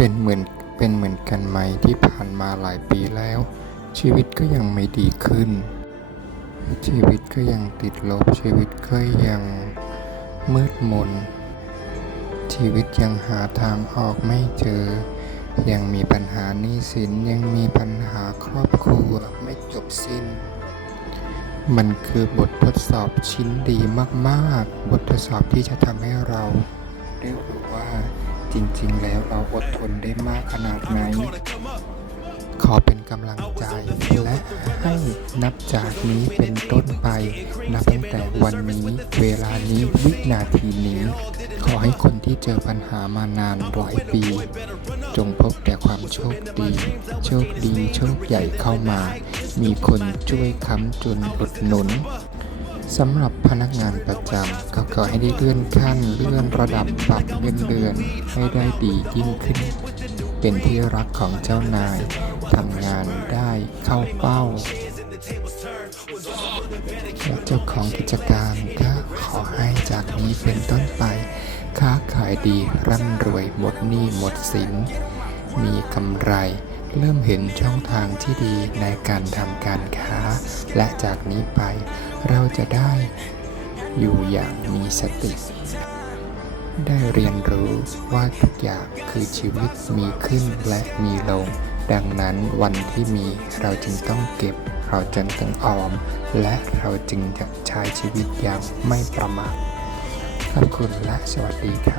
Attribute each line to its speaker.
Speaker 1: เป็นเหมือนเป็นเหมือนกันไหมที่ผ่านมาหลายปีแล้ว ชีวิตก็ยังไม่ดีขึ้น ชีวิตก็ยังติดลบ ชีวิตก็ยังมืดมน ชีวิตยังหาทางออกไม่เจอ ยังมีปัญหาหนี้สินยังมีปัญหาครอบครัวไม่จบสิ้น มันคือบททดสอบชิ้นดีมาก ๆ บททดสอบที่จะทำให้เราได้รู้ว่า จริงๆ แล้วเราอดทนได้มากขนาดไหน ขอเป็นกำลังใจและให้นับจากนี้เป็นต้นไป นับตั้งแต่วันนี้ เวลานี้วินาทีนี้ ขอให้คนที่เจอปัญหามานานหลายปี จงพบแต่ความโชคดี โชคดีโชคใหญ่เข้ามา มีคนช่วยค้ำจุนอุดหนุน สำหรับพนักงานประจำก็ขอให้ได้เลื่อนขั้นเลื่อนระดับปรับเงินเดือนให้ได้ดียิ่งขึ้น เป็นที่รักของเจ้านายทำงานได้เข้าเป้าและเจ้าของกิจการก็ขอให้จากนี้เป็นต้นไป ค้าขายดีร่ำรวยหมดหนี้หมดสิน มีกำไรเริ่มเห็นช่องทางที่ดีในการทำการค้า และจากนี้ไป เราจะได้อยู่อย่างมีสติ ได้เรียนรู้ว่าทุกอย่างคือชีวิตมีขึ้นและมีลง ดังนั้นวันที่มีเราจึงต้องเก็บ เราจึงต้องออม และเราจึงจะใช้ชีวิตอย่างไม่ประมาทขอบคุณและสวัสดีครับ